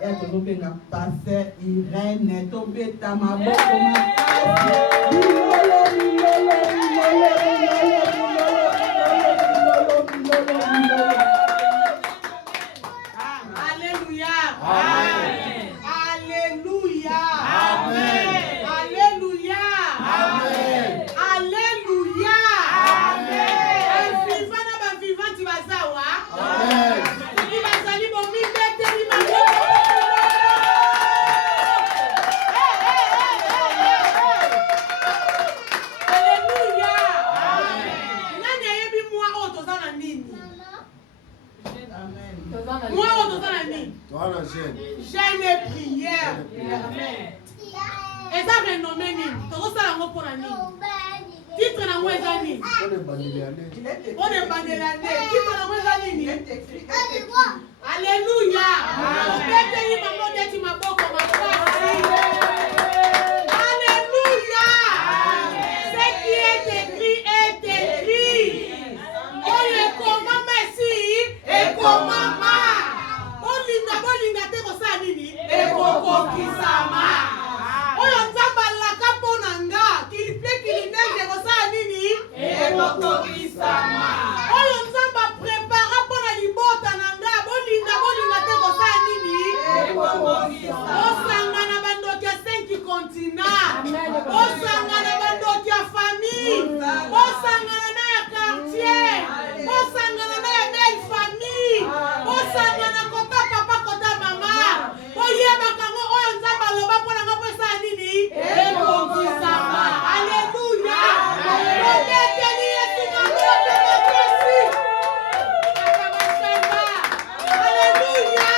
Et tozobenga pasteur Irène tobeta maboko makasi. Alléluia. Amen. Alléluia. Amen. Alléluia. Amen. Alléluia. Amen. Vivant na ba vivant tu vas savoir. Amen. Tu vas salir bon mi bête ni ma. Alléluia. Amen. Nani ayebi moi auto za na nini? Moi, on entend la nuit. Jeûne et prière. Amen. Et ça renommé ni. Tout ça là pour la nuit. Titre na moi ça ni. On est bandé l'année. Titre na moi ça ni. Alléluia. Obétez ni maman d'être ma boko ma frère. Alléluia. Ce qui est écrit est écrit. On est comment merci et comment bolinga te kosa nini ekokokisama oyo nzambe alaka mpo na nga kilipe kilinege kosa nini ekokokisama oyo nzambe aprepara mpo na libota na nga bolinga te kosa nini ekokokisama osangana bandoki ya 5 continent osangana bandoki ya famille osangana na ya quartier osangana na ya belle famille osangana kota papa kota mama oyeba kango oyo nzambe aloba mpona nga mpo esala nini ekokisama aleluya obeteli yesu makote makasi akabasamba aleluya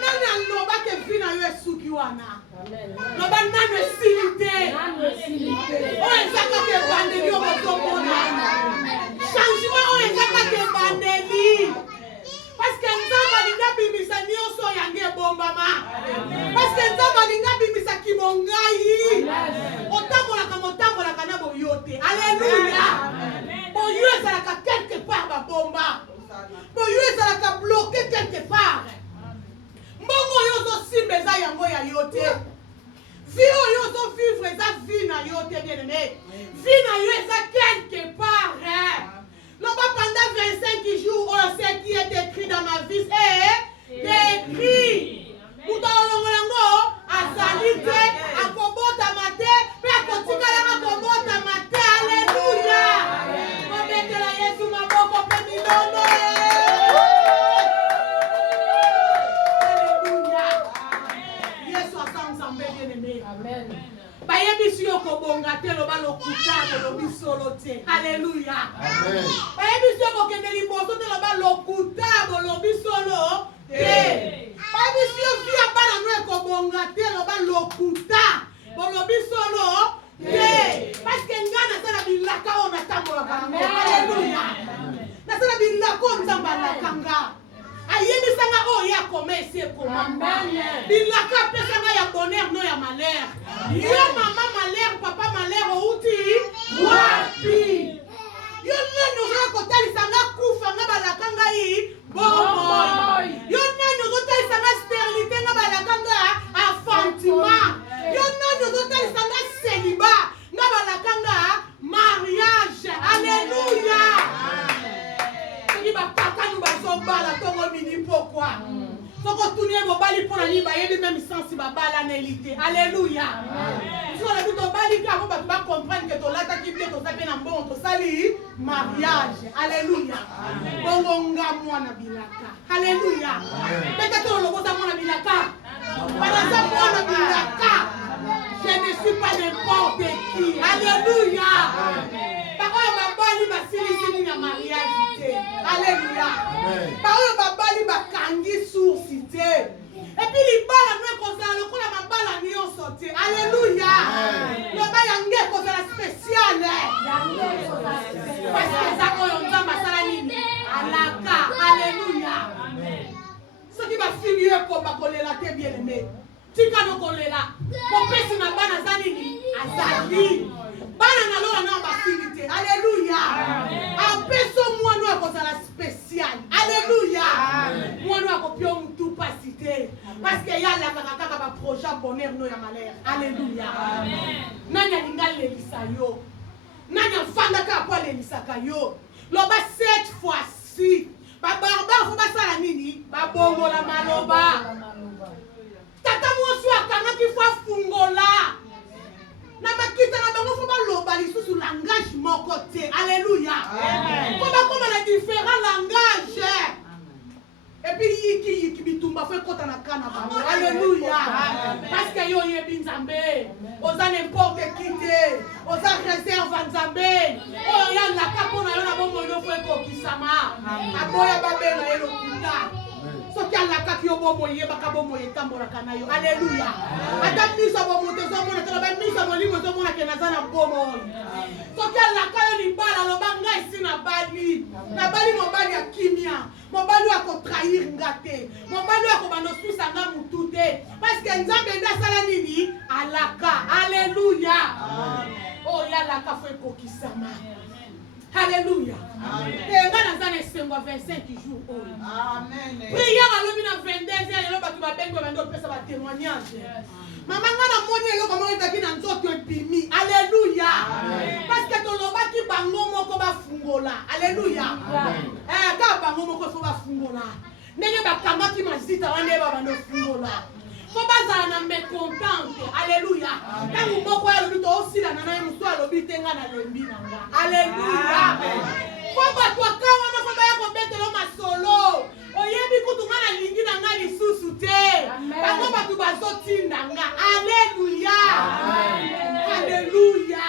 nani alobake vi na yo esuki wana loba nano esili te oyo ezakaka ebandeli okozomona changement oyo ezakaka ebandeli parce que nzambe alinga bimisa nyonso yange ebombama parce que nzambe alinga bimisa kimongai otambolaka na boyo te aleluya boyo ezalaka quelque part babomba boyo ezalaka bloqué quelque part mbongo oyo ozosimba eza yango ya yo te vi oyo ozovivre eza vi na yo te bien aimé vi na yo eza quelque part loba pendant 25 jours oyo ce qui est écrit dans ma vie est écrit mutu alongolango azali te akobotama te mpe akotikalaka kobotama te aleluya kobetela yesu maboko mpe minono aleluya yesu asa nzambe bien aimé bayebisi yo kobonga te loba lokuta kolobi solo te aleluya bayebisi yo kokende liboso te loba lokuta kolobi solo te bayebisi yo vi ya bana no ekobonga te loba lokuta kolobi solo te parceke nga nasala bilaka oyo natambolaka nango aleluya nasala bilaka oyo nzambe alaka nga ayebisanga oyo akoma esi ekoma bilaka apesanga ya bonheur no ya malheur yo mama malheur papa malheur outi wapi yo nani ozoya kotalisanga kufa nga balaka ngai bomoi yo nani ozotalisanga sterilité nga balaka nga affantiment yo nani ozotalisanga celiba nga balaka nga mariage aleluya soki bapakani bazobala tongo mini pokwa soko tunie mobali mpona nini bayebi meme sansi babalaneli te aleluya solobi tobali kako bato bacomprendre ke tolataki bie toza mpe na mbongo tosali mariage aleluya bongo nga mwana bilaka aleluya pete tololoboza mwana bilaka banaza mwana bilaka je ne suis pas n'importe qui alléluia baoyo babali basilisini na mariage te alléluia baoyo babali bakangi source te epuis libala no ekozala lokola mabala nyonso te alléluia loba yango ekozala spéciale parce que eza oyo nzambe asala nini alaka alléluia soki basili yo ekoma kolela te bien aimé tika nokolela mopesi na bana aza nini azali bana na lola na basili te alléluia apeso mwana oyo akozala spécial alléluia mwana oyo akopia mutu pasi te. Parce que ya la kaka ba projet bonheur no ya malheur. Alléluia. Amen. Nanya linga lelisa yo. Nanya fanda ka kwa lelisa ka yo. Loba cette fois-ci. Ba barba faut ba sala nini? Ba bongo la maloba. Tata mo so akanga ki fa fungola. Na makita na bango faut ba loba lisusu langage moko te. Alléluia. Amen. Faut ba comme la différents langages. Et puis yiki bitumba fait kota na kana bango. Alléluia. Parce que yo yebi nzambe. Oza n'importe qui te. Oza réserve nzambe. Oh ya la kapona yo na bongo yo fait kokisama. Aboya babena yo kuta. Soki alaka ki obomo yeba kabomo yetambola kana yo. Alléluia. Ata miso bomo te zo mona tala ba miso molimo zo mona ke nazana bomo. Soki alaka yo libala lo banga isina bali. Na bali mo bali ya kimia. Mo bali ya ko trahir ngate. Mo bali ya ko bano suisa nga mutute. Parce que nzambe nda sala nini? Alaka. Alléluia. Oh ya alaka fo kokisama. Alléluia. Et quand on a 25 jours. Amen. Prière à l'homme dans 22 heures, il y a pas de témoignage. Maman, on a monné comment il est dans notre pays. Alléluia. Parce que ton loba qui bango moko ba fungola. Alléluia. Ka bango moko fo ba fungola. Nenge ba kama ki mazita wane ba bando fungola. Faut pas en mécontente. Alléluia. Quand vous m'envoyez le but aussi, la nana est le but tenga na lembi nanga. Alléluia. Faut pas toi quand on a fait un bête l'homme solo. Oyebi kutunga na lingi nanga lisusu te. Bango ba tu bazoti nanga. Alléluia. Alléluia.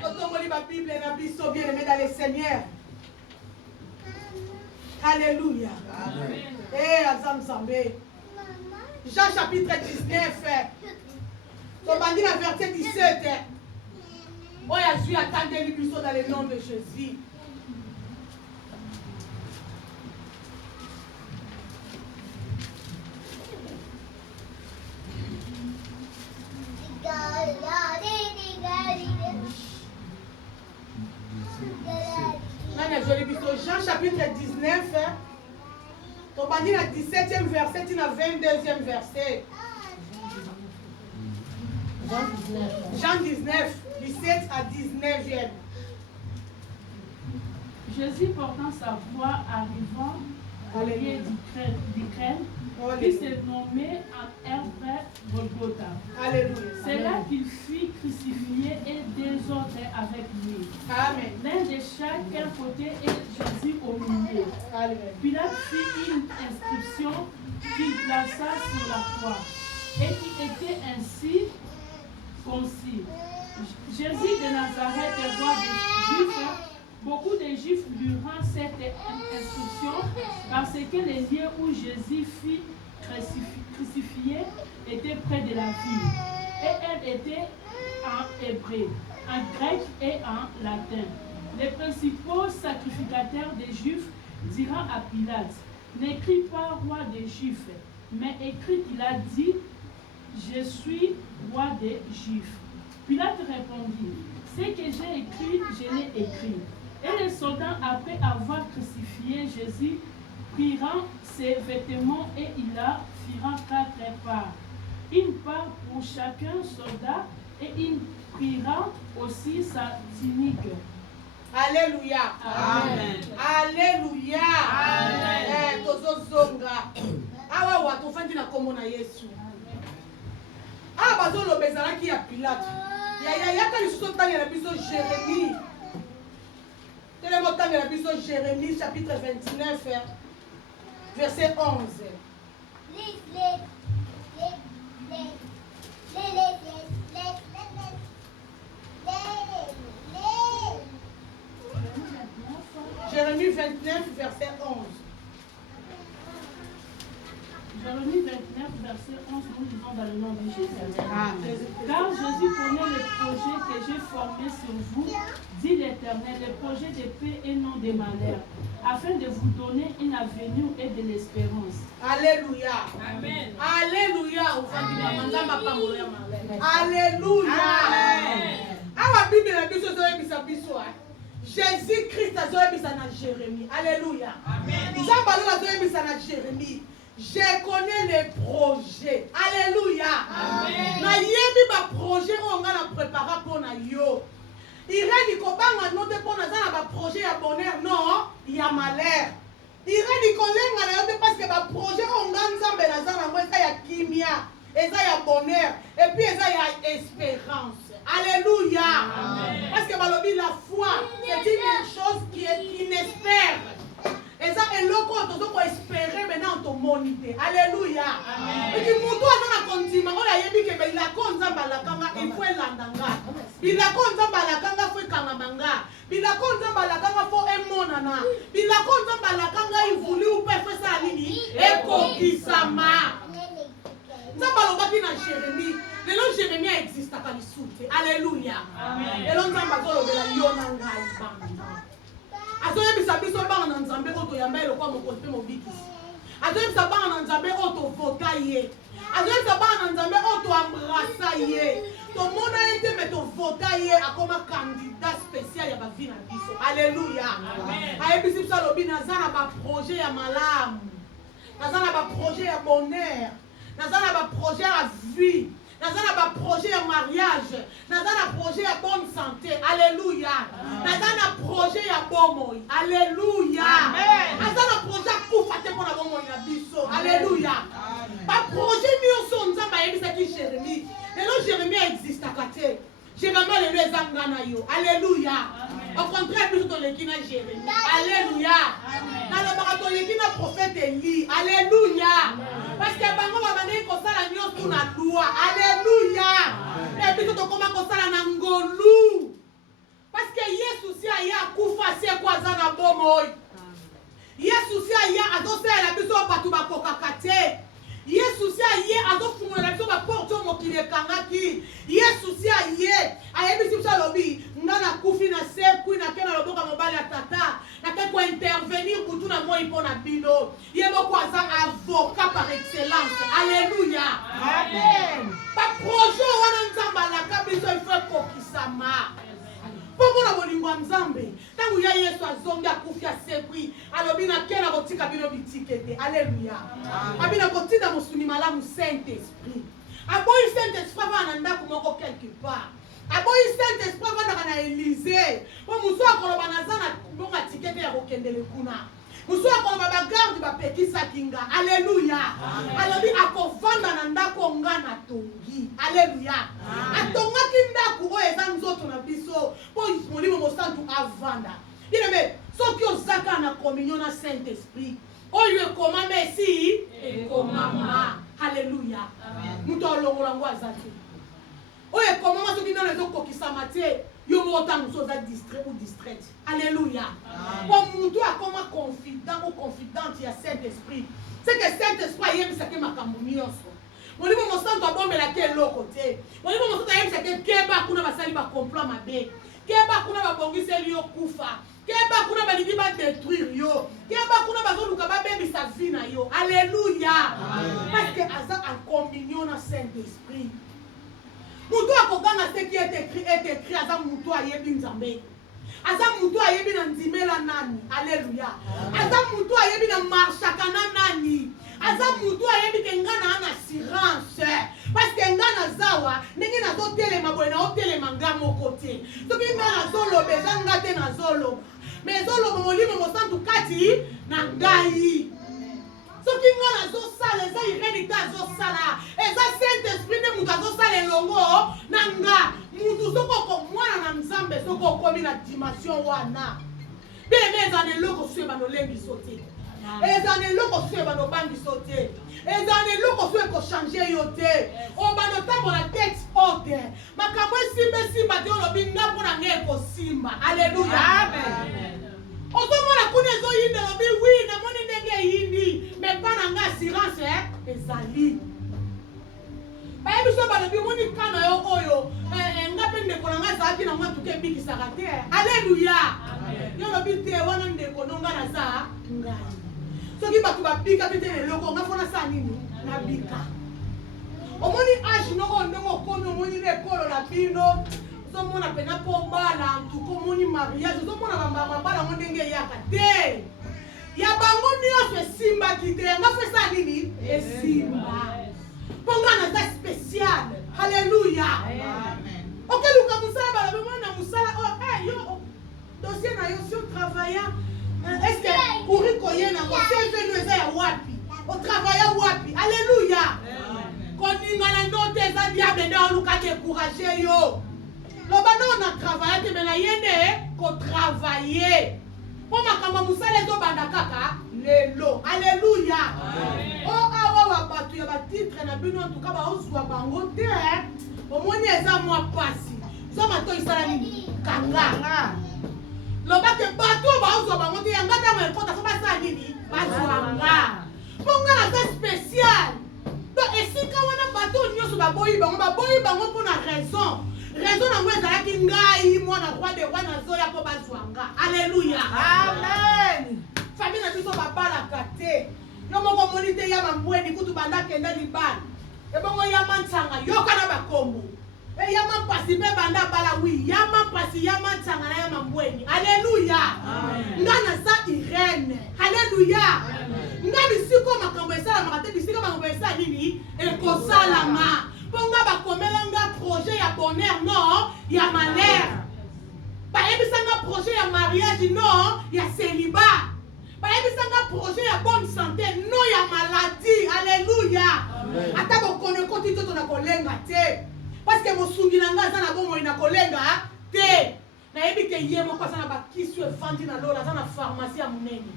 Quand on lit la Bible, la Bible sont bien aimés dans le Seigneur. Alléluia. Eh, Azam Zambé. Jean chapitre 19, on va dire la verset 17. Oh, Jésus attendait les buissons dans le nom de Jésus. Jean chapitre 19. On va dire le 17e verset, il y a le 22e verset. Jean 19, 17 à 19e. Jésus portant sa voix arrivant au lieu d'Ukraine, qui s'est nommé en hébreu Golgotha. C'est là qu'il fut crucifié et des autres avec lui. Amen. L'un de chaque côté et Jésus au milieu. Pilate fit une inscription qu'il plaça sur la croix et qui était ainsi concis: Jésus de Nazareth, roi des Juifs. Beaucoup de Juifs lui rendent cette inscription parce que les lieux où Jésus fut crucifié étaient près de la ville. Et elle était en hébreu, en grec et en latin. Les principaux sacrificateurs des Juifs dirent à Pilate: n'écris pas roi des Juifs, mais écris qu'il a dit: je suis roi des Juifs. Pilate répondit: ce que j'ai écrit, je l'ai écrit. Et les soldats, après avoir crucifié Jésus, prirent ses vêtements et ils la firent 4 parts. Une part pour chacun soldat et ils prirent aussi sa tunique. Alléluia. Amen. Alléluia. Amen. Tozozonga. Awa watu fandi na kombo na Yesu. Bazo lo bezala ki ya Pilate. Ya ka lisusu tanya na biso Jérémie. Tanya na biso Jérémie chapitre 29 verset 11. Jérémie 29 verset 11. Jérémie 29, verset 11, nous lisons dans le nom de Jésus. Amen. Car Jésus connaît le projet que j'ai formé sur vous, dit l'Éternel, le projet de paix et non de malheur, afin de vous donner une avenir et de l'espérance. Alléluia. Amen. Alléluia. Alléluia. Awa Bible na biso zoyebisa biso. Jésus-Christ azoyebisa na Jérémie. Alléluia. Amen. Nzamba lo azoyebisa na Jérémie. Je connais les Alléluia. Et qui monte dans la continent, on a dit que il a konza balakanga il faut landanga. Il a konza balakanga faut kangamanga. Il a konza balakanga faut emonana. Il a konza balakanga il voulu ou pas faire ça nini et kokisama. Ça balobaki na Jérémie. Le nom Jérémie existe à Kalissoute. Alléluia. Et l'on s'en va de la yonanga banda. Azoye bisabiso ba na nzambe oto yamba eloko mo kote mo bikisi. Azoye bisaba na nzambe oto vota ye. Azoye bisaba na nzambe oto embrassa ye. To mona ete me to vota ye akoma candidat spécial ya ba vie na biso. Alléluia. Amen. Aye bisibisa lobi nazana ba projet ya malamu. Nazana ba projet ya bonheur. Nazana ba projet ya vie. Nazana ba projet ya mariage. Nazana projet ya bonne santé. Alléluia. Nazana projet ya bomoi. Alléluia. Nazana projet kufa te pona bomoi na biso. Alléluia. Ba projet nyonso nzamba yebisa ki Jérémie. Lelo Jérémie existe akate. Jérémie lelo ezangana yo. Alléluia. Au contraire biso to lekina Jérémie. Alléluia. Na lo bakato lekina prophète Élie. Alléluia. Parce que bango babane ko sala nyonso na loi. Alléluia. Et puis tout comment ko sala na ngolu. Parce que Yesu si aya kufa se kwa zana bomoi. Yesu si aya adosela biso patu bakokakate. Yesu si aya adofungula biso ba porte mokile kangaki. Yesu si aya ayebi sibisa lobi ngana kufi na seku na kena loboka mobali ya tata. Na ko intervenir pour na moi ipona bino. Yebo kwa za avocat par excellence. Alléluia. Amen. Pas projet wana nzamba la kabiso il faut kokisama. Pomo na bolingo nzambe. Tangu ya Yesu azonga kufia sekwi. Alobi na kena botika bino bitikete. Alléluia. Abina kotina musuni malamu Saint-Esprit. Aboyi Saint-Esprit va nanda kumoko quelque part. Aboyi Saint-Esprit va na Élysée. Bo muso akoloba nazana bonga tikete ya kokendele kuna. Muso akoloba ba garde ba pekisa kinga. Alléluia. Alobi akovanda na ndako ngana tongi. Alléluia. Atonga kindaku o eza nzoto na biso. Po molimo mosantu avanda. Bien-aimé, soki ozaka na communion na Saint-Esprit. Oyo ekomama esi ekomama. Alléluia. Muto olongola ngo azati. Oye, comment on dit dans les autres qui s'amatent, yo montant nous sommes distrait ou distraite. Alléluia. Comme nous à comment confident ou confidente il y a Saint-Esprit. C'est que Saint-Esprit aime ça que ma camomioso. Mon livre mon sang doit bomber la quelle l'autre côté. Mon livre mon sang aime ça que keba kuna basali ba complot mabe. Keba kuna ba bongise liyo kufa. Keba kuna ba lidi ba détruire yo. Keba kuna ba zoluka ba baby sa vie na yo. Alléluia. Parce que aza en communion na Saint-Esprit. Mutu akoganga ce qui est écrit aza mutu ayebi nzambe. Aza mutu ayebi na ndimela nani. Alléluia. Aza mutu ayebi na marchakana nani. Aza mutu ayebi ke ngana ana assurance. Parce que ngana zawa ndenge na zo telema boye na otelema ngamo côté. Soki ngana zolo beza ngate na zolo. Mais zolo molimo mosantu kati na ngai. Soki ngana zo sala eza irenita zo sala. Eza Saint-Esprit ne mutu zo sala longo nanga. Mutu soko ko mwana na nzambe soko komi na dimension wana. Bien eza ne loko sueba no lengi sauter. Eza ne loko sueba no bangi sauter. Eza ne loko sueba ko changer yote. O ba no tambo la tête haute. Makambo simba te olobi ngapo na ngeko simba. Alléluia. Amen. Otomona kuna zo yinde lobi oui na moni ndenge yindi mais pas na nga assurance ezali. Ba ebiso ba lobi moni kana yo oyo ngape ndeko na nga zaki na mwa tuke biki sakate. Alléluia. Amen. Yo lobi te wana ndeko nonga na za ngai. Soki batu ba bika te le loko ngafona sa nini na bika. Omoni age no ndongo kono moni le kolo la bino. Somona pena po bala tuko moni mariage somona bamba bala mondenge yaka te ya bango nyonso simba kite nga fe sa nini simba ponga na za spécial. Alléluia. Amen. Okeluka musala bala bemona musala yo dossier na yo sur travaillant est-ce que pour koyena ko CV no eza ya wapi o travailler wapi. Alléluia. Koninga na note za diable na luka décourager yo. Lobano na travailler te mena yende ko travailler. Po makamba musale to banda kaka lelo. Alléluia. Oh awa convaincre na bino en tout cas ba ozwa bango te omoni eza mwa pasi zoma to isala nini kanga loba ke bato ba ozwa bango te yanga ta mekota fo basala nini bazwanga ponga na ta spécial donc esika wana bato nyonso baboyi bango mpona raison nango ezalaki ngai mwana roi de roi nazoya mpo bazwanga alleluya amen famille na biso babalaka te yo moko omoni te ya mambweni kutu banda kende libala ebongo yama ntsanga yoka na bakombo yama mpasi mpe banda bala wi yama mpasi yama ntsanga na ya mambweni alleluya nga naza irene alleluya nga bisiko makambo esalamaka te bisika makambo esala nini ekosalama mpo nga bakomela nga projet ya bonheur non ya malheur bayebisanga projet ya mariage non ya célibat bayebisanga projet ya bonne santé non ya maladie alleluya ata bokono ekoti toto na kolenga te parce que mosungi na nga aza na bomoi na kolenga te nayebi ke ye moko aza na bakisi efandi na lola aza na pharmacie ya monene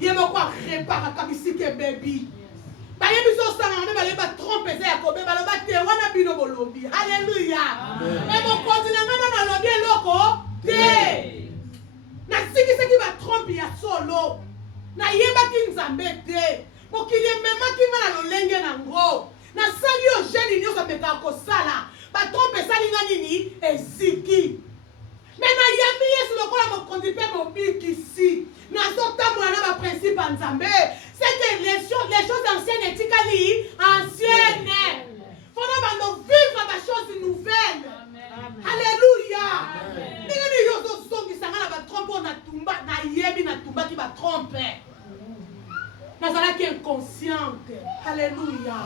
ye moko areparaka bisika ebebi bayebi so osanga mpe balobi batrompe eza ya kobe baloba te wana bino bolobi alleluya me mokonzi na nga na nalobi eloko te nasikisaki batrompe ya solo nayebaki nzambe te mokili ememaki nga na lolenge nango nasali yo jeni nyonso amekaka kosala batrompe esalinga nini eziki me nayambi yesu lokola mokonzi mpe mobikisi nazotambola na baprincipe ya nzambe c'est que les choses anciennes etikali anciennes fona bando vivre bachose nouvelle alleluya ndenge nini yo ozozongisanga na batrompe natumba nayebi natumbaki batrompe nazalaki inconsciente alleluya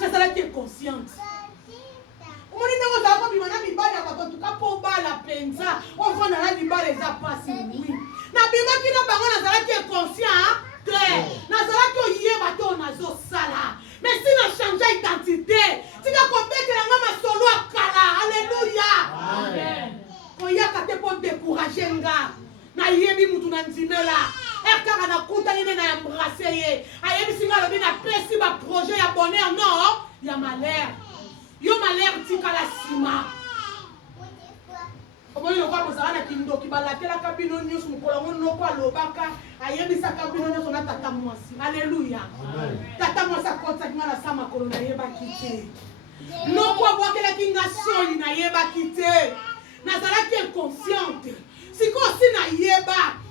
nazalaki inconsciente omoni ndenge ozala kobima na mibali ya bato tuka mpo obala mpenza ofanda na libala eza pasi wi nabimaki na bango nazalaki inconscient te nazalaki oyeba te oyo nazosala mais si na change identité tika kobetelanga masolo ya kala alleluya koyaka te mpo décourage nga nayebi mutu na ndimela kaka nakutani nde na embrase ye ayebisi nga alobi napesi baprojet ya bonheur non ya malheur yo malheur tikala nsima omoni lokwa bozala na kindoki balatelaka bino nyonso mokolo yango noko alobaka ayebisaka bino nyonso na tata mwasi alleluya tata mwasi akotisaki nga na sa makolo nayebaki te noko abwakelaki nga soni nayebaki te nazalaki inconsciente sikosi nayeba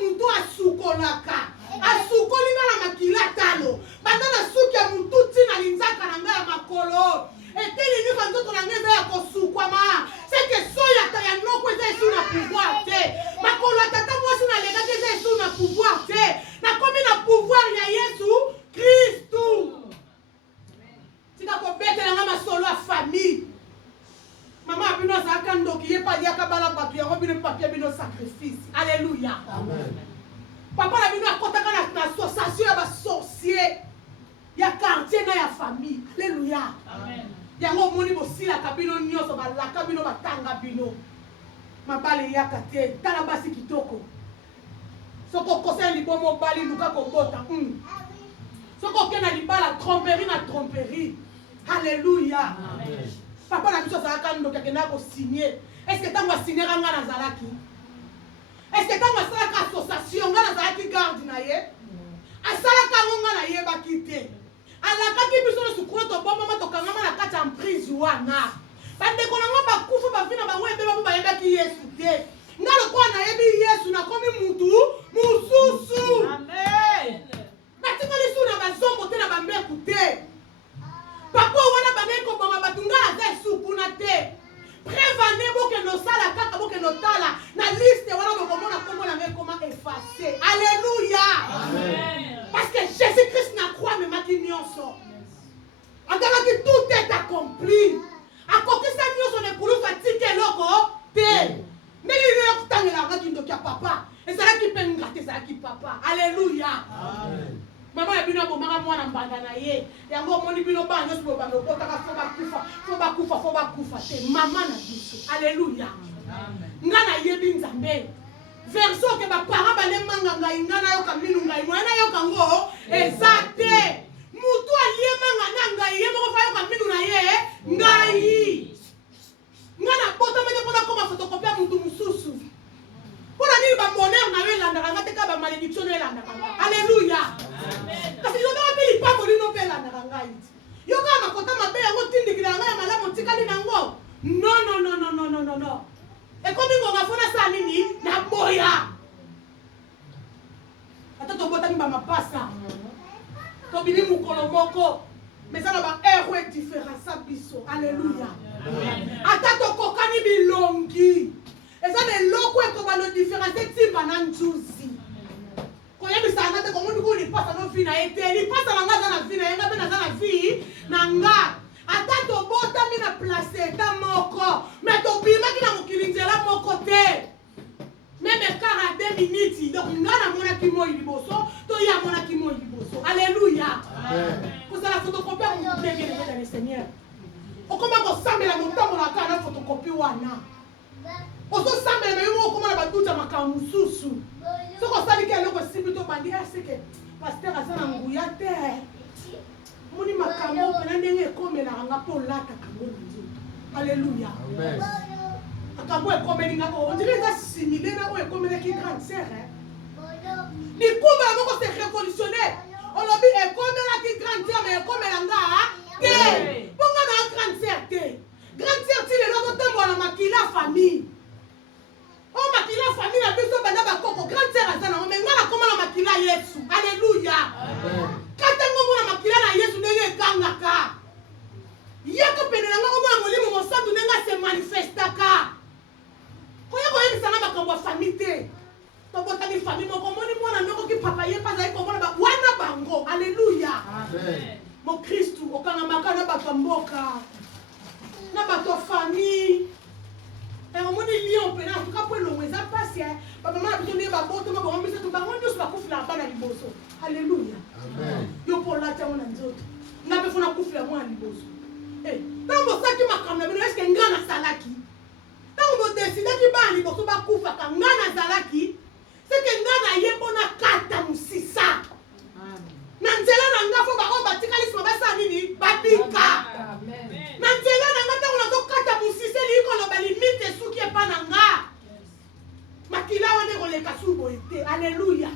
mutu asukolaka asukoli nga na makila talo banda na suki ya mutu ntina linzaka na nga ya makolo etelini nzoto na nga eza ya kosukwama seke soyata ya noko eza esu na pouvoir te makolo ya tata mwasi nalekaki eza esu na pouvoir te nakomi na pouvoir ya yesu kristu tika kobetelanga masolo ya famille mama abino azalaka ndoki ye paliaka bana bato yango bino papie bino sacrifice alleluya papa na bino akotaka na association ya basorcier ya quartier na ya famille alleluya yango omoni bosilaka bino nyonso balaka bino batanga bino mabale eyaka te tala basi kitoko soko okosala libomo obali luka kobota soko oke na libala tromperie alleluya papa na biso azalaka ndoki akendaka kosigner est-ce que ntango asignera nga nazalaki est-ce que ntango asalaka association nga nazalaki garde na ye asalaka yango nga nayebaki te alakaki biso na sukuna tobombama tokangama na kati ya mprise wana bandeko na nga bakufa bavi na bango ebeba mpo bayebaki yesu te nga lokola nayebi yesu nakomi mutu mosusu natikali su na bazombo te na bambeku te papa wana bandeki kobonga bato nga naza esukuna te prévane bokende osala kaka bokende otala na liste wana bokomona kombo na nga ekoma efface alleluya parce que jésus christ na croix memaki nyonso atalaki tout est accompli akokisa nyonso na ekulusu atiki eloko te ndenge nini yokotangelakaki ndoki ya papa ezalaki mpe nga te ezalaki papa alleluya mama ya bino abomaka mwana mbanda na ye yango omoni bino bana nyonso bobanda okotaka fo bakufa te mama na biso alleluya nga nayebi nzambe verso ke bapara balemanga ngai nga nayoka minu ngai moye nayoka ngo eza te mutu alie kandaka ngai ti yo kaka makota mabe yango tindikila ngai ya malamu tikali nango non ekomi ngonga fona sa nini na boya ata tobotani bamapasa tobimi mokolo moko mais eza na baero edifférence biso alleluya ata tokokani bilongi eza na eloko ekobana odifférence etimba na nzuzi koyebisa nga te komoni ko lipasa no vi na ye te lipasa na nga aza na vi na ye nga mpe naza na vi na nga ata tobotami na place eta moko me tobimaki na mokili nzela moko te meme kaka 2 minutes donc nga namonaki moi liboso to ye amonaki moi liboso alleluya kozala photocopie ya mondenge leveda le seigneur okoma kosambela motambola kaka na photocopie wana ozosambela me yo okoma na baduta makambo mosusu soki osaliki eloko esimbi tobandi aseke paster aza na nguya te moni makambo mpena ndenge ekomelaka nga mpo olataka ngo na nzoto alleluya makambo ekomelingaka ondire eza simile na oyo ekomelaki grande sere likumbela moko se révolutionnaire olobi ekomelaki grande sere me ekomelanga te mponga na grande sere te grande sere ti lelo totambola na makila famille o makila famille na biso banda bakoko grande sere aza nango me nga nakoma na makila yesu alleluya katango mona makila na yesu ndenge ekangaka yaka pene na nga omona molimo mosantu ndenge ase manifestaka koya koyebisanga makambo ya famille te tobotani famille moko omoni mwana ndokoki papa ye mpe azali komona wana bango alleluya mokristu okangamaka na bato ya mboka na bato ya famille omoni lion mpena antuka mpo elongo eza mpasi bamama na biso ndenge babotoma bango misato bango nyonso bakufila bana liboso alleluya yo mpo olati yango na nzoto nga mpe fona kufila mwana liboso ntango bosaki makambo na bino eske nga nasalaki ntango bodesidaki bana liboso bakufaka nga nazalaki seke nga naye mpo nakata mosisa na nzela na nga fo bango batikali nsima basala nini babika na nzela na nga ntango nazokata mosisa elingi koloba limite esuki epa na nga makila wana ekoleka su boye te alleluya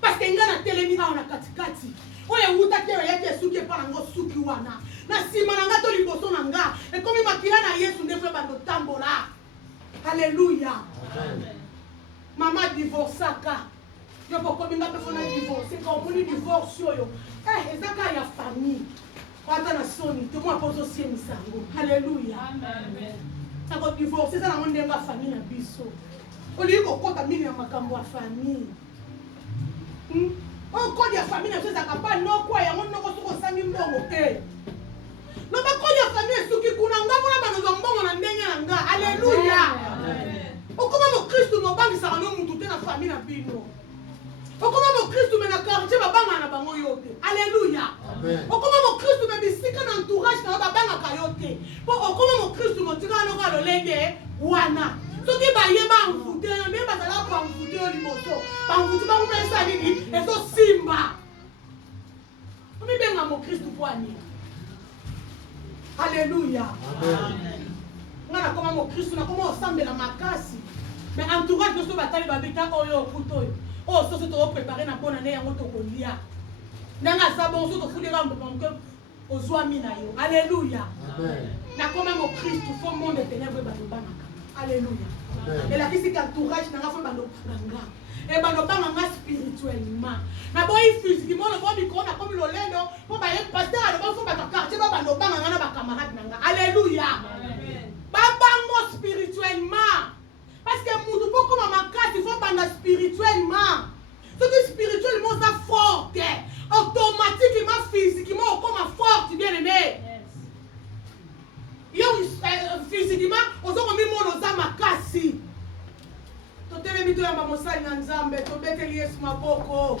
parceke nga natelemi awa na katikati oyo ewutaki eyeki esuki epa na ngo suki wana na nsima na nga to liboso na nga ekomi makila na yesu nde fo ebanda otambola alleluya mama divorcaka yo bokomi nga mpe fona divorce ka omoni divorce oyo eza kaka ya famille ata na soni te mwa mpo ozosiemisa yango alleluya ako divorce eza nango ndenge ya famille na biso olingi kokota mini ya makambo ya famille oyo kodi ya famille na biso ezaka mpa nokwa yango noko soki osangi mbongo te no bakodi ya famille esuki kuna nga mpona banozwa mbongo na ndenge na nga alleluya okoma mokristu mobangisaka no mutu te na famille na bino okoma mokristu me na quartier babangaka na bango yo te alleluya okoma mokristu me bisika na entourage na yo babangaka yo te mpo okoma mokristu motikala noko alolenge wana soki bayeba amvute yo ndenge bazalaka bamvute yo liboso bamvuti bango mpe esa nini ezosimba omibenga mokristu mpo anini alleluya nga nakoma mokristu nakoma osambela makasi me entourage nyonso batali babeta oyo okuta oyo oyo soso tokoprepare na mpona nde yango tokolia ndenge aza bon so tofundeka mboke ozwami na yo alleluya nakoma mokristu fo monde ténèbre ebalobanaka alleluya elakisika entourage nanga fo ebalobanga ebalobanga spirituellement naboyi physiquement lobo mikro nakomi lolendo mpo baye paster aloba fo bato quartier babalobanga nga na bacamarade nanga alleluya babango spirituellement parce que mutu mpo koma makasi fo banda spirituellement soki spirituellement oza forte automatiquement physiquement okoma forte bien aimé yo physiquement ozokomimona oza makasi totelemi toyamba mosali na nzambe tobeteli yesu maboko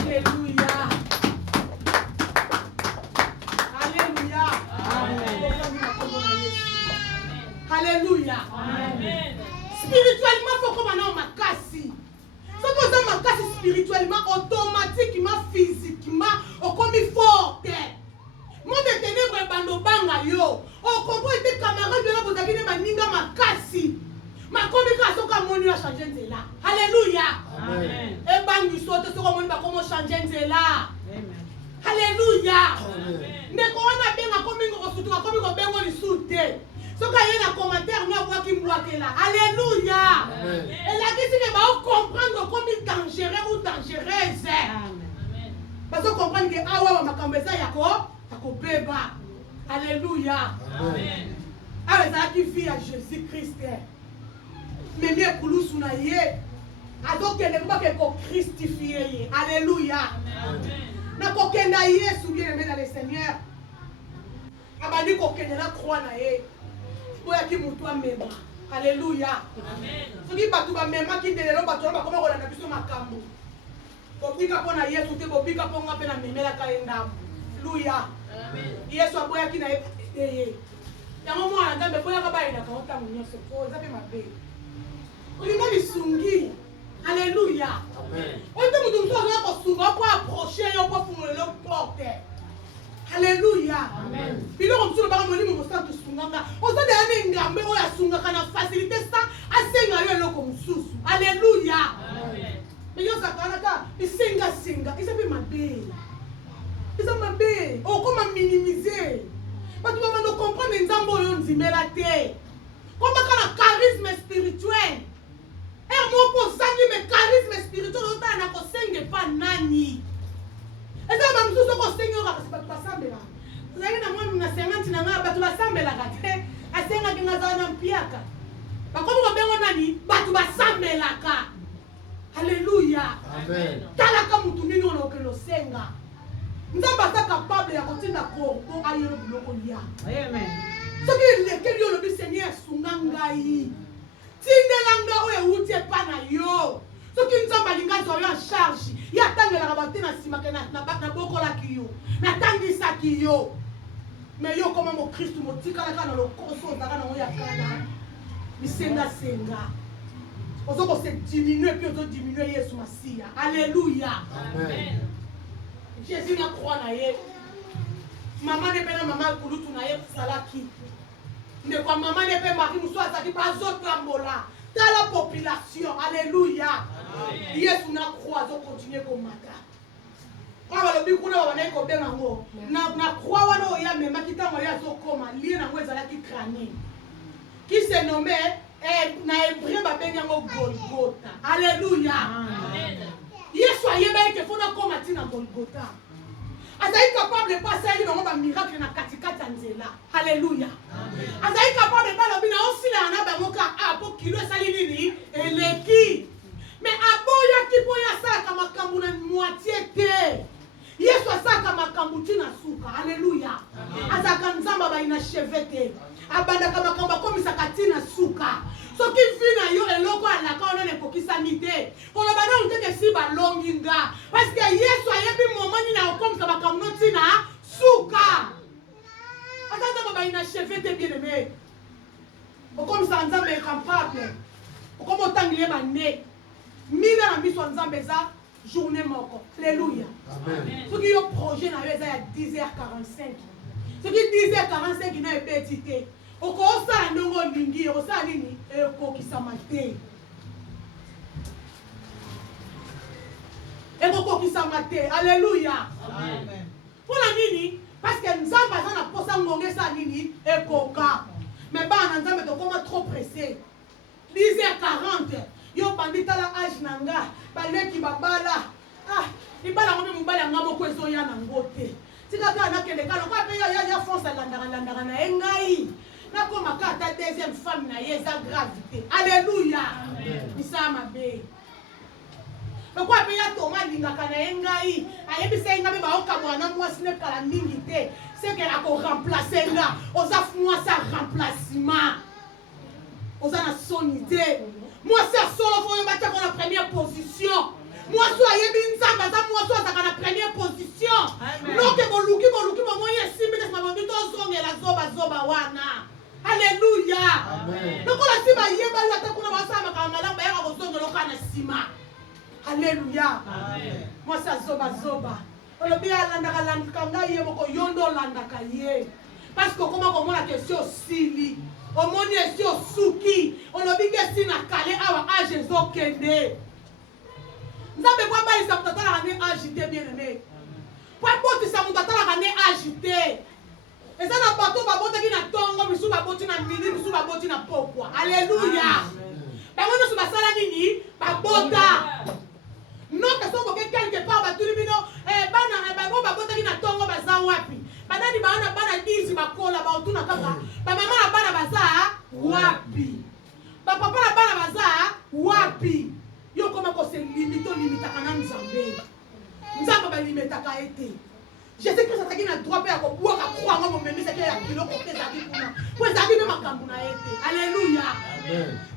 alleluya alleluya alleluya spirituellement faut koma nao makasi soki oza makasi spirituellement automatiquement physiquement okomi forte monde ténèbre ebanda obanga yo okompo ete camarade yola bozalaki ne baninga makasi makomi kaka soki amoni yo achange nzela alleluya Ce qu'il y a un commentaire, nous avons qui est là. Alléluia. Et là, qu'est-ce que va comprendre comme il est dangereux ou dangereuse. Parce que comprendre que ah ouais, ma cambesa yako beba. Alléluia. Ah ça qui vit à Jésus-Christ. Mais bien pour nous sounaye. Alors qu'elle n'est pas que christifié. Alléluia. Na kokenda Yesu bien aimé dans le Seigneur. Abandi kokenda na croix na ye. Boya ki mutu amema. Alléluia. Ce qui batu ba mema ki ndelelo batu ba koma kolanda biso makambo. Bobika pona Yesu te bobika ponga pe na memela kaenda. Alléluia. Yesu aboya ki na ye. Yango mwana nzambe boya ka ba ina ka ota munyoso ko zape mabe. Olinga bisungi. Alléluia. Amen. On te dit que pour approcher et pour fouler le porte. Alléluia. Amen. Puis là on se parle de mon sang de sunganga. On se dit que ngambe o ya sunga kana facilité ça asenga yo comme sous. Alléluia. Amen. Mais yo sakana ka isenga isa pe mabe. Isa mabe. O comment minimiser. Parce que on ne comprend pas nzambo yo nzimela te. Comment kana charisme spirituel. Et moi pour ça mais charisme spirituel autant na ko senge pa nani. Et ça même tout ce ko senge ka c'est pas sambela. Vous avez na moi na 50 na nga batu ba sambela ka te. Asenga kinga za na mpiaka. Ba ko mo bengo nani batu ba sambela ka. Alléluia. Amen. Tala ka mutu nini ono ke lo senga. Nzamba ta capable ya kotinda ko ayero biloko lia. Amen. Ce qui est que yo le Seigneur sunganga yi. Tindelanga oyo utie pa na yo. Soki nzamba linga zo yo en charge. Ya tangela rabate na sima ke na bokola ki yo. Na tangisa ki yo. Mais yo comme mon Christ mo tikala kana lo koso ndaka na ya kana. Bisenga senga. Ozo ko se diminuer puis ozo diminuer Yesu Masia. Alléluia. Amen. Jésus na croix na ye. Maman ne pena maman kulutu na ye salaki. Ne quoi maman ne peut marier nous soit qui pas autre ambola dans la population. Alléluia. Yesu na croix zo continuer comme mata. Kwa le bikuna wana ko benga ngo. Na croix wana o ya mema kitango ya zo koma lié na ngweza la ki crâne. Qui se nommé na hébreu ba benga ngo Golgotha. Alléluia. Amen. Yesu ayeba ke fona koma tina Golgotha. Azaï capable de passer un miracle dans katikata nzela. Alléluia. Azaï capable de passer bina aussi là na ba moka a pour kilo salini eleki. Mais aboya ki boya saka makambu na moitié te. Yesu saka makambu tina suka. Alléluia. Azaka nzamba ba ina chevete. Abanda kama kamba komisa katina suka. So qui vit na yo eloko alaka ona ne kokisa mite. Kono bana on te si ba longinga. Parce que Yesu ayebi moment ni na okom ka makamno tina suka. Atata baba ina chevete bien aimé. Okom sa nzambe capable. Okom otangile ba ne. Mina na miso nzambe za journée moko. Alléluia. Amen. Ce qui yo projet na yo za ya 10h45. Ce qui 10h45 ina epetite. Okosa ndongo lingi osa nini ekokisama te. Ekokisama te. Alléluia. Amen. Pour la nini parce que nzamba na posa ngonge sa nini ekoka. Mais bana nzambe to koma trop pressé. 10h40 yo bandita la âge nanga baleki babala ah ibala ngombe mubala ngamo ko ezo ya na ngote. Tika ka na kende kala ko pe ya fonce landanga na engai. Na koma ka ta deuxième femme na yeza gravité. Alléluia. Bisa mabe. Mais quoi pe ya toma linga kana engai. Ayebi se ngabe ba okabwa na mwasi ne kala mingi te. C'est qu'elle a ko remplacer nga. Oza fwa sa remplacement. Oza na sonité. Moi c'est solo faut battre dans la première position. Moi soyez bien nzamba za moi so za na première position. Non que boluki mo yesi mais ma mabito zongela zoba wana. Alléluia. Amen. Donc la sima yeba la ta kuna basama kama malamba ya ko zongelo kana sima. Alléluia. Amen. Moi ça zoba. On bien landa kanga yebo ko yondo landa kaye. Parce que comment la question sili. Au monde est sur suki. On a dit que si na calé awa age zokende. Nzambe kwa bali sa mutata la ane agité bien aimé. Kwa poti sa mutata la ane agité. Et ça n'a pas tout babota qui n'a tongo, misu baboti na mini, misu baboti na pokwa. Alléluia. Bango no subasala nini? Babota. Non que so boke quelque part ba tulibino bana bango babota qui na tongo baza wapi. Banani bana dizi bakola ba otuna kaka. Ba mama na bana baza wapi. Ba papa na bana baza wapi. Yo koma ko se limita kana nzambe. Nzambe ba limita ka ete. Jésus-Christ a dit droit à boire à croire en même c'est qu'il y a kilo pour tes amis pour les amis de ma campuna été. Alléluia.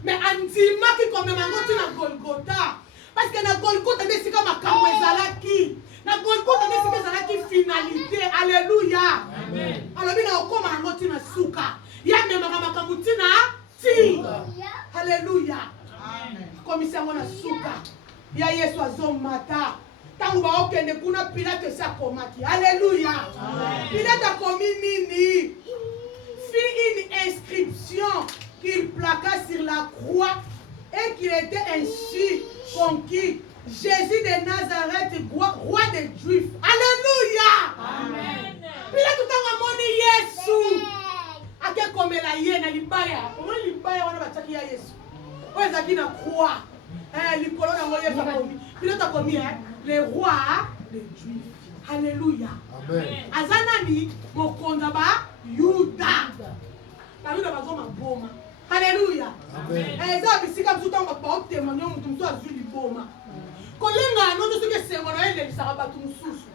Mais andima qui comme mango na Golgotha parce que na Golgotha c'est comme ma campo ezalaki. Na Golgotha c'est ezalaki finalité. Alléluia. Amen. Alors bina okoma mango na suka. Ya même ma campo na ti. Alléluia. Amen. Commissaire na suka. Ya Yesu azomata. Tangu ba okende kuna Pilate sa komaki. Alléluia. Pilate a commis nini? Fit une inscription qu'il plaqua sur la croix et qu'il était ainsi conquis. Jésus de Nazareth, roi des Juifs. Alléluia. Amen. Pilate tanga moni Yesu. Ake komela ye na libaya. Omoni libaya wana bataki ya Yesu. Oyo ezaki na croix. Likolo na ngo Yesu akomi. Pilate akomi le roi des Juifs. Alléluia. Amen. Azanani mokonza ba Yuda. Ba Yuda bazoma boma. Alléluia. Amen. Eza bisika msuta ba témoigner mutu mtu azuli boma. Kolenga no to ke sengo na ele lisaka batu mususu.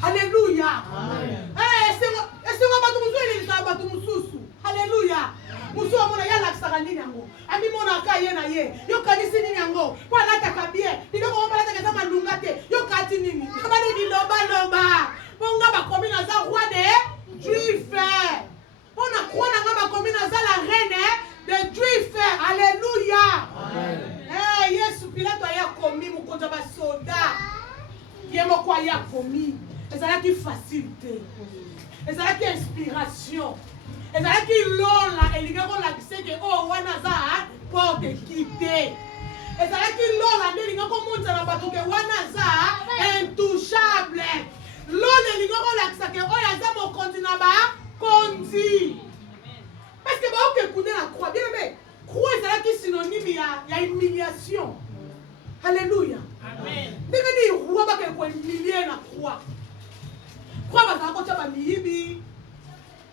Alléluia. Amen. Sengo batu mususu ele lisaka batu mususu. Alléluia. Musu amona yala kisaka nini yango. Ami mona ka ye na ye. Yo kanisi nini yango. Po alata kabie. Bidoko mo alata kesa malunga te. Yo kati nini. Kabane di loba. Ponga ba komi na za roi des Juifs. Pona kuona nga ba komi na za la reine des Juifs. Alléluia. Amen. Yesu Pilato aya komi mukonza ba soda. Yemo kwa ya komi. Ezalaki facilité. Ezalaki inspiration. Ezalaki lola elingako lakise ke o wana za porte quitter. Ezalaki lola elingako monza na bato ke wana za intouchable. Lola elingako lakisa ke o ya za mokonzi na ba konzi. Parce que ba oke kune na croix. Bien aimé, croix ezalaki synonyme ya humiliation. Alléluia. Amen. Ndenge ni roi ba ke ko humilier na croix. Croix ba za ko tsa ba miyibi.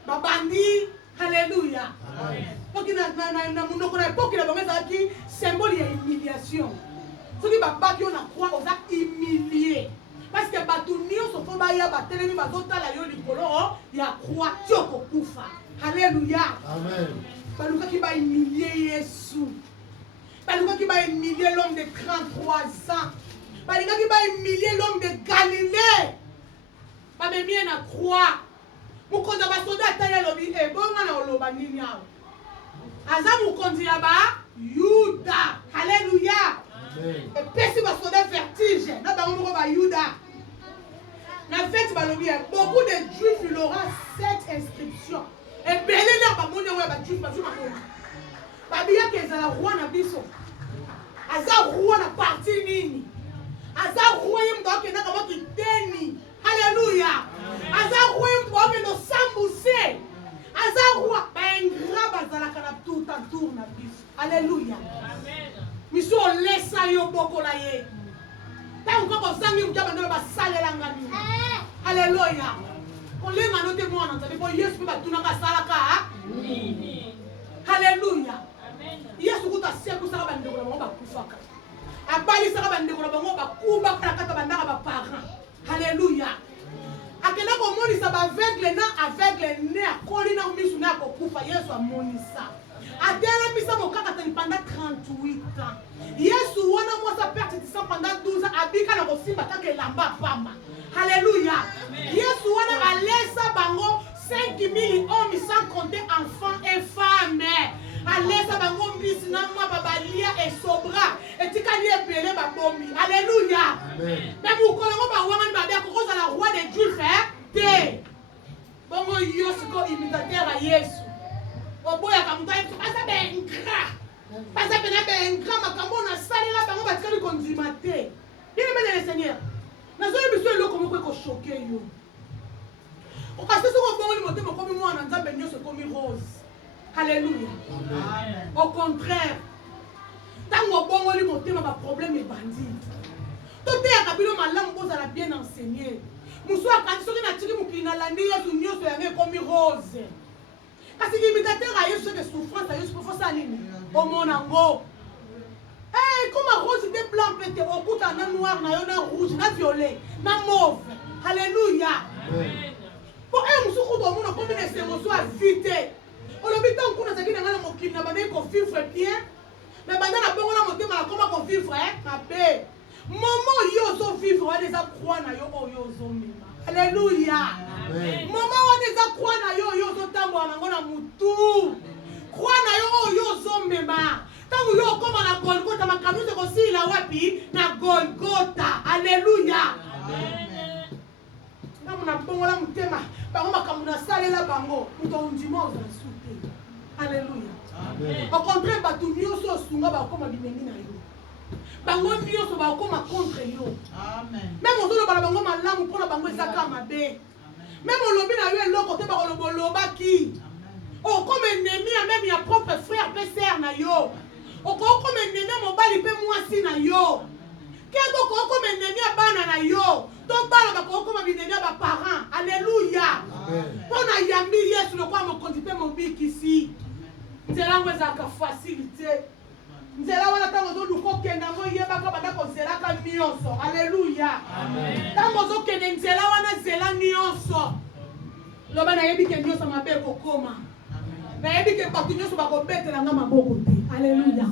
Babandi, alléluia. Donc il y a époque qui symbole de humiliation. Ceux qui babaki on a croix aux actes humiliés. Parce que batunio so fo baya batelemi bazota la yo likolo ya croix tioko kufa. Alléluia. Amen. Baluka qui va humilier Yesu. Baluka qui va humilier l'homme de 33 ans. Baluka qui va humilier l'homme de Galilée. Babemi na croix. Mukonzi ba soda ataya lobi bonga na oloba nini awo. Aza mukonzi ya ba Yuda. Alléluia. Amen. Et pesi ba soda vertige na ba ngoko ba Yuda. Na fête ba lobi beaucoup de Juifs il aura cette inscription. Et belé là ba moni wa ba Juifs ba suma ko. Ba biya ke za roi na biso. Aza roi na parti nini. Aza roi yimdo ke na kama kiteni. Alléluia. Aza roi mboke no sambuse. Aza roi bengra bazala kana tout en tour na bis. Alléluia. Amen. Miso lesa yo boko la ye. Ta unko ko sangi mjaba ndo ba salela ngani. Alléluia. Ko le ngano te mwana ntabe ko Yesu ba tunaka salaka. Nini. Alléluia. Amen. Yesu kuta seku sala bande ko ba kufaka. Abali sala bande ko ba ngoba kuba kana kata bandaka ba parents. Alléluia. Akena ko monisa ba aveugle na aveugle ne akoli na misu na ko kufa Yesu amonisa. Adela misa mokaka tani pendant 38 ans. Yesu wana mwasa perte tisa pendant 12 ans abika na ko simba take lamba pamba. Alléluia. Yesu wana alesa bango 5000 hommes sans compter enfants et femmes. Alesa bango mbisi na mwa babalia et sobra. Etika li ebele babomi. Alléluia. Amen. Mais vous connaissez pas wanga ba bia ko la roi des Juifs te. Bongo Yesu ko imitateur à Yesu. Oboya kamuta pasa bengra. Pasa bengra makambo na salela bango batikali konzimate. Bien aimé le Seigneur. Nazo biso eloko moko ko choquer yo. Parce que ce qu'on voit, le mot comme moi, on a c'est comme rose. Alléluia. Au contraire, tant qu'on voit le mot, ma problème est bandit. Tout est à Kabilo Malam, vous allez bien enseigner. Moussou a quand il a tiré mon client, la nuit, il y a comme rose. Parce que l'imitateur a eu des souffrances, a eu des souffrances à l'île. Au monde en gros. Eh, comme un rose était blanc, pété, au bout d'un noir, un rouge, un violet, un mauve. Alléluia. Pour un moussou, on a comme une émotion à vite. On a mis tant qu'on a dit que mon client n'a pas qu'on vivre bien. Mais maintenant, on a monté ma comment qu'on vivre, ma paix. Maman, yo so vivre, on les a croix na yo zo mema. Alléluia. Maman, on les a croix na yo zo tambo na ngona mutu. Croix na yo zo mema. Tangu yo koma na Golgotha makanuze ko sila wapi na Golgotha. Alléluia. Amen. Na muna bongola mutema, bango makamuna salela bango, muto ndimo za sute. Alléluia. Amen. Au contraire, batu nyoso sunga ba koma bimengi na yo. Bango nyoso ba koma contre yo. Amen. Même on ba bango malamu pona bango ezaka mabe. Même on lobi na yo eloko te ba loba ki. Oh comme ennemi même ya propre frère pe sœur na yo. Oh comme ennemi mobali pe mwasi na yo. Keko comme ennemi bana na yo. Donc bana ba comme ennemi ba parents. Alléluia. Amen. Pona yambi Yesu le kwa mo kondipe mo biki ici. Nzela ngweza ka facilité. Nzela wana tango zo luko kenda ngo yeba ka banda ko nzela ka mionso. Alléluia. Amen. Tango zo kenda nzela wana nzela mionso. Loba na yebi ke mionso mabe ko koma. Na yebi ke batu nyonso ba ko betela nga maboko te. Alléluia.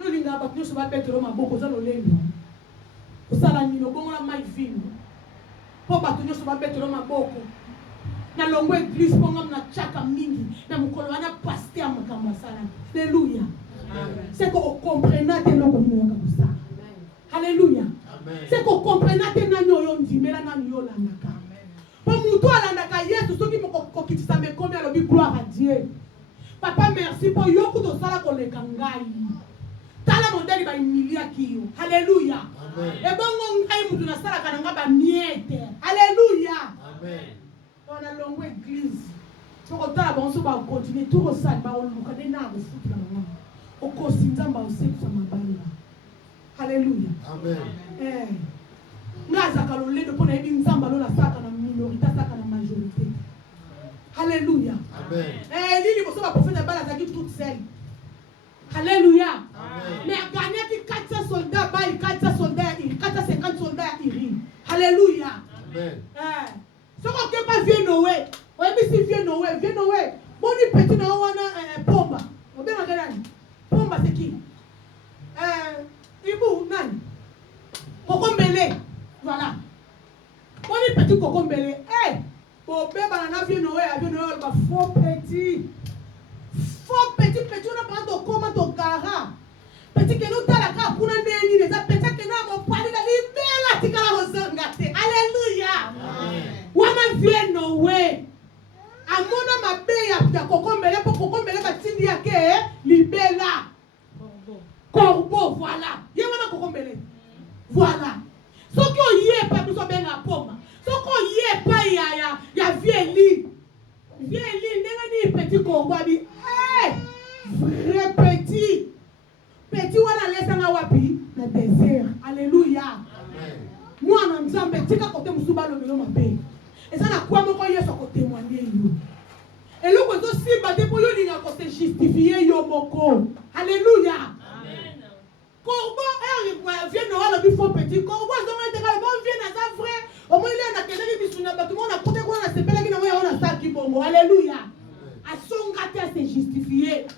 No linga batu nyonso ba betela maboko za lolendo. Osala nino bongo la mai vino. Po batu nyonso ba betela maboko. Na longo église ponga na chaka mingi na mukolo wana pasteur makambo sala. Alléluia. C'est qu'on comprenne que nous sommes ça. Alléluia. C'est qu'on comprenne que nous sommes ça. Pour nous, tout qui ça me combien le gloire à Dieu. Papa, merci pour yoku de ça qu'on les kangai. Tala modèle va humilier qui. Alléluia. Et bon, on a eu une sala kananga ba miete. Alléluia. Amen. On a longue église. Pour que tala bon so ba continuer tout ça ba on lukane na go futu na mama. Okosinzamba usiku sa mabala. Alléluia. Amen. Eh. Ngaza kalolendo pona ebi nzamba lola saka na minorité saka na majorité. Alléluia. Amen. Eh lili boso ba prophète bala zaki toute seule. Alléluia. Amen. Mais a gagné qui 400 soldats ba 400 soldats, 450 soldats iri. Alléluia. Amen. Eh. Soko ke pas vieux Noé. O ebi si vieux Noé. Boni petit na wana pomba. O be na gana. Pomba c'est qui? Ibu, nani? Kokombele. Voilà. On est petit kokombele. Eh! Pour bébé, on a vu Noé, faux petit. Faux petit, on a pas de comment de gara. Petit que nous t'as la carte pour un déni, les appétits que nous avons parlé de la tika la rosangate. Alléluia. On a vu Noé. À mon ama paye à kokombele pour kokombele batindi yake libela. Corbeau, voilà. Il y a un kokombele. Voilà. Ce qu'on y est pas nous sommes bien à pomme. Ce qu'on y est pas il y a vieilli. Vieilli, n'est pas petit corbeau. Eh, vrai petit. Petit voilà laisse un wapi na désert. Alléluia. Moi on ensemble petit à côté musuba le melo mabe. Et ça na quoi mon koye so ko témoigner yo. Et le ko so si ba de pour yo linga ko se justifier yo moko. Alléluia. Corbeau, vient Noël le faux petit. Corbeau, ils ont été bon, vient à sa frère. Au moins, il y a un qui tout le monde a côté qu'on a ce bel qui n'a pas ça qui bon. Alléluia. À son gâteau, c'est justifié.